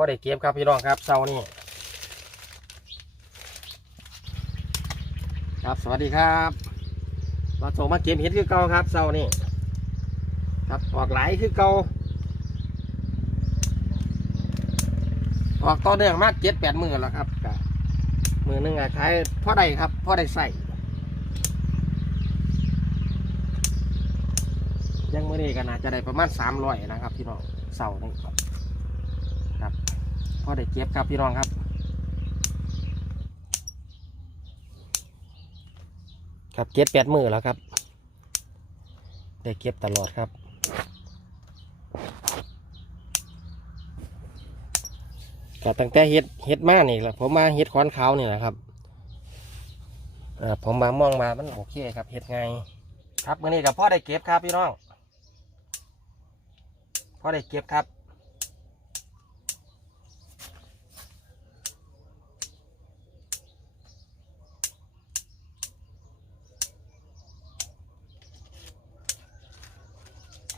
พ่อได้เก็บครับพี่น้องครับเสานี่ครับสวัสดีครับมาส่งมาเก็บเห็ดคือเก่าครับเสานี่ครับออกหลายคือเก่าออกต่อเนื่องมากเจ็ดแปดมือแล้วครับกะมือหนึงอะขายพ่อได้ครับพ่อได้ใส่ยังไม่ได้กันอาจะได้ประมาณสามร้อยนะครับพี่น้องเสานี่ครับ ครับพอได้เก็บครับพี่น้องครับครับเก็บแปดมือแล้วครับ ได้เก็บตลอดครับก็ตั้งแต่เฮ็ดเฮ็ดมานี่แหละผมมาเฮ็ดคอนขาวนี่แหละครับผมมามองมามันโอเคครับเฮ็ดไงครับมื่อนี้กับพ่อได้เก็บครับพี่น้องพ่อได้เก็บครับ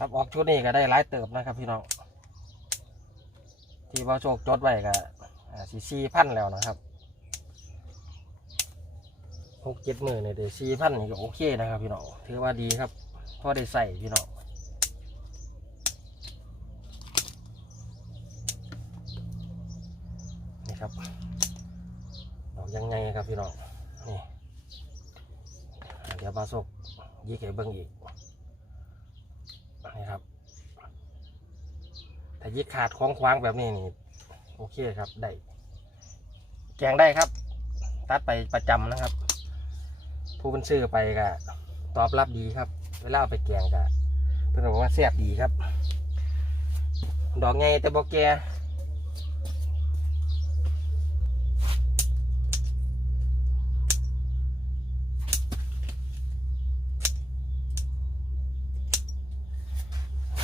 ครับออกชุดนี้ก็ได้หลายเติบนะครับพี่น้องที่ว่าโชคจดไว้ก็สี่สี่พันแล้วนะครับหกเจ็ดหมื่นเนี่ยเดี๋ยวสี่พันนี่ก็โอเคนะครับพี่น้องถือว่าดีครับพอได้ใส่พี่น้องนี่ครับดอกยังไงครับพี่น้องนี่เดี๋ยวบาสกยี่เก๋เบิ้งอีก นี่ครับ ถ้ายิกขาดคล้องคว้างแบบนี้นี่โอเคครับได้แกงได้ครับ ตัดไปประจำนะครับ ผู้เป็นชื่อไปก็ตอบรับดีครับ เวลาไปแกงก็เพื่อนบอกว่าแซ่บดีครับ ดอกไงแต่บอกแก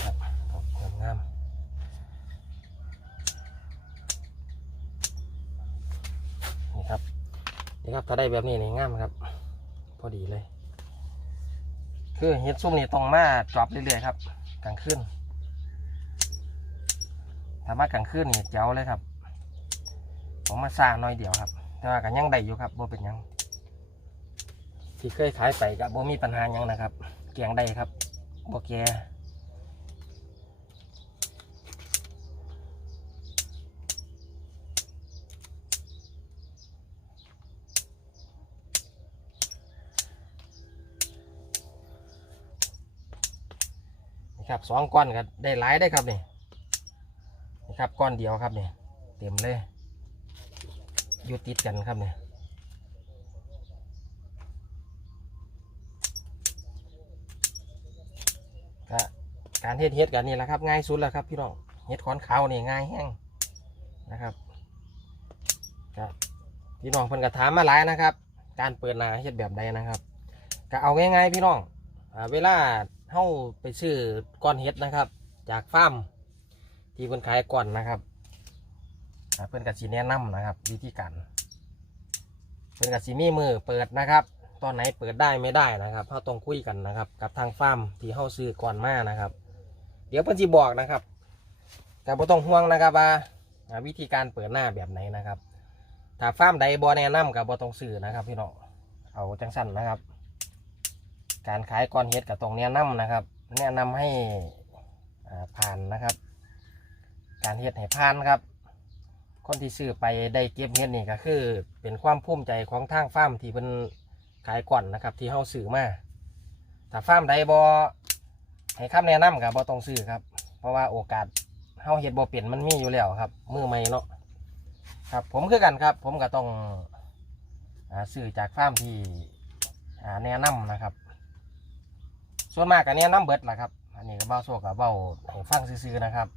ครับดอกงามๆนี่ครับ นี่ ครับ ถ้าได้แบบนี้นี่งามครับ พอดีเลย คือเห็ดซุ่มนี่ต้องมาจอบเรื่อยๆครับกลางคืนถ้ามากลางคืนนี่เจ๋วเลยครับ ผมมาซาหน้อยเดียวครับ แต่ว่ากันยังได้อยู่ครับโบเป็นยังที่เคยขายไปกับบ่มีปัญหายังนะครับ เกียงได้ครับโบแก ครับสองก้อนก็ได้หลายได้ครับนี่นี่ครับก้อนเดียวครับนี่เต็มเลยอยู่ติดกันครับเนี่ยการเฮ็ดเฮ็ดกันนี่แหละครับ ง่ายสุดแล้วครับพี่น้องเฮ็ดขอนขาวนี่ง่ายแห้งนะครับก็พี่น้องเพิ่นก็ถามมาหลายนะครับ การเปิดนาเฮ็ดแบบใดนะครับก็เอาง่ายๆพี่น้องอเวลา เข้าไปซื้อก้อนเห็ดนะครับ จากฟาร์มที่เพิ่นขายก่อนนะครับเพิ่อนกับสีแนะนำนะครับ วิธีการเพิ่นกับสีมีมือเปิดนะครับ ตอนไหนเปิดได้ไม่ได้นะครับเราต้องคุยกันนะครับ กับทางฟาร์มที่เข้าซื้อก่อนมานะครับ เดี๋ยวเพิ่อนจะบอกนะครับ แต่บ่ต้องห่วงนะครับว่าวิธีการเปิดหน้าแบบไหนนะครับ ถ้าฟาร์มใดบ่แนะนำกับบ่ต้องซื้อนะครับพี่น้องเอาจังสั้นนะครับ การขายก้อนเห็ดกับตรงแนะนำนะครับ แนะนำให้ผ่านนะครับ การเห็ดให้ผ่านครับ คนที่ซื้อไปได้เก็บเห็ดนี่ก็คือ เป็นความภูมิใจของทางฟาร์มที่เป็นขายก่อนนะครับ ที่เฮาซื้อมาถ้าฟาร์มใดบอให้คำแนะนำกับบอต้องซื้อครับ เพราะว่าโอกาสเฮาเห็ดบ่เป็นมันมีอยู่แล้วครับมือใหม่เนาะครับผมคือกันครับ ผมก็ต้องอซื้อจากฟาร์มที่อ่าแนะนำนะครับ ส่วนมากอันนี้น้ำเบิดแหละครับ อันนี้ก็เบ้าโซกับเบ้าให้ฟังซื่อๆนะครับ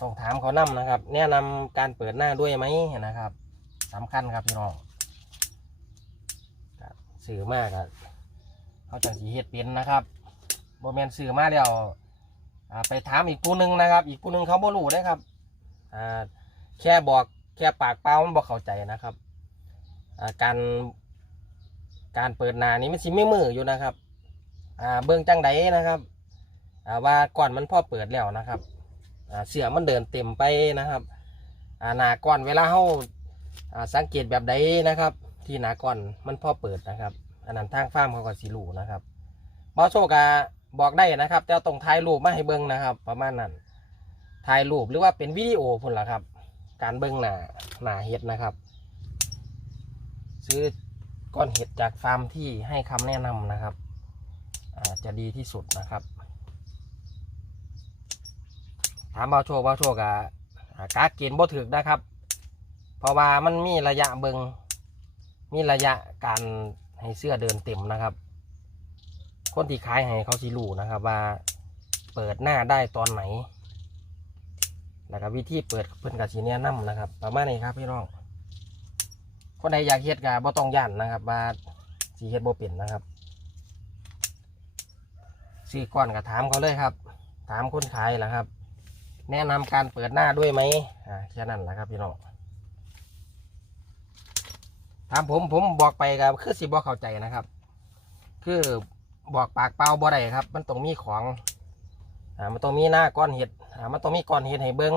ต้องถามเขานํนะครับ แนะนำการเปิดหน้าด้วยไหมนะครับสำคัญครับพี่น้องสื่อมากอะเขาจังสีเฮ็ดเป็นนะครับโมเมนสื่อมาแล้วไปถามอีกผู้หนึ่งนะครับ อีกผู้หนึ่งเขาบ่รู้นะครับแค่บอกแค่ปากเปล่ามันบอกเข้าใจนะครับการการเปิดหนานี้มันสิไม่มืออยู่นะครับ อ่าเบื้องจังไดนะครับอ่าว่าก่อนมันพ่อเปิดแล้วนะครับอ่าเสือมันเดินเต็มไปนะครับอ่าหนาก่อนเวลาเขาอ่าสังเกตแบบใดนะครับ ที่หนาก่อนมันพ่อเปิดนะครับอันนั้นทางฟาร์มเขาก็สิรู้นะครับบอโชกาบอกได้นะครับแต่ต้องถ่ายรูปมาให้เบิ่งนะครับ ประมาณนั้นถ่ายรูปหรือว่าเป็นวิดีโอพุ่นละครับ การเบิ่งหนาหนาเห็ดนะครับ ซื้อก้อนเห็ดจากฟาร์มที่ให้คำแนะนำนะครับ จะดีที่สุดนะครับ ถามเบาโชว์เบาโชว์กะอ่ากาเกณฑ์บ่ถึกนะครับ เพราะว่ามันมีระยะเบิงมีระยะการให้เสื้อเดินเต็มนะครับ คนที่ขายให้เขาสิรู้นะครับว่าเปิดหน้าได้ตอนไหนแล้วก็วิธีเปิดเพิ่อนกับสีแนะนํนะครับ ประมาณนี้ครับพี่น้องคนใดอยากเฮ็ดกะบ่ต้องย่านนะครับว่าสีเฮ็ดบ่เป็นนะครับ ซื้อก่อนก็ถามเขาเลยครับ ถามคนขายแหละครับ แนะนำการเปิดหน้าด้วยไหมอ่าแค่นั้นแหละครับพี่น้องถามผมผมบอกไปครับคือสิบอกเข้าใจนะครับ คือบอกปากเปล่าบ่ได้ครับ มันต้องมีของอ่ามันต้องมีหน้าก้อนเห็ดอ่ามันต้องมีก้อนเห็ดให้เบิ้ง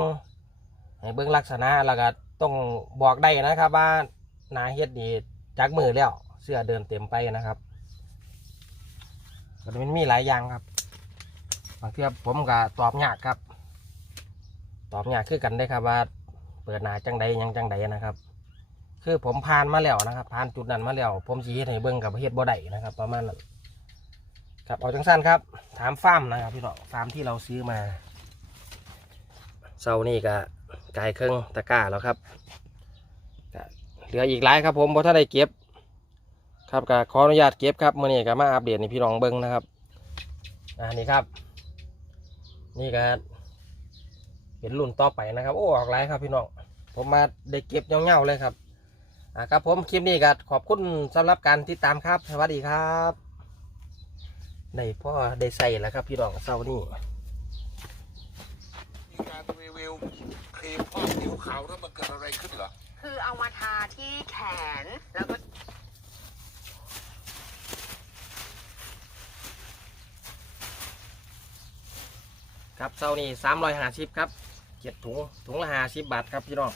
ให้เบิ้งลักษณะแล้วก็ต้องบอกได้นะครับว่าหนาเห็ดนี่จากมือแล้วเสื้อเดินเต็มไปนะครับ มันมีหลายอย่างครับบางทีผมก็ตอบยากครับ ตอบยากคือกันได้ครับว่า เปิดหนาจังใดยังจังใดนะครับ คือผมผ่านมาแล้วนะครับผ่านจุดนั้นมาแล้ว ผมสีเฮ็ดให้เบิ่งกับเฮ็ดบ่ได้นะครับ ประมาณนั้นครับเอาจังสั้นครับ ถามฟาร์มนะครับพี่น้องฟาร์มที่เราซื้อมาเซานี่ก็กายเครื่องตะกร้าแล้วครับก็เหลืออีกหลายครับผมเพราะถ้าได้เก็บ ครับก็ขออนุญาตเก็บครับมื่อนี้ก็มาอัปเดตให้พี่น้องเบิ่งนะครับอ่านี่ครับ นี่ก็เป็นรุ่นต่อไปนะครับ โอ้ออกหลายครับพี่น้องผมมาได้เก็บเงาๆเลยครับอ่าครับผมคลิปนี้ก็ขอบคุณสำหรับการติดตามครับสวัสดีครับได้พ่อได้ใส่แล้วครับพี่น้องเสาร์นี้มีการรีวิวครีมพอกผิวขาวแล้วมันเกิดอะไรขึ้นเหรอคือเอามาทาที่แขนแล้วก็ ครับเสานี่สามร้อยห้าสิบครับเจ็ดถุงถุงละห้าสิบบาทครับพี่น้อง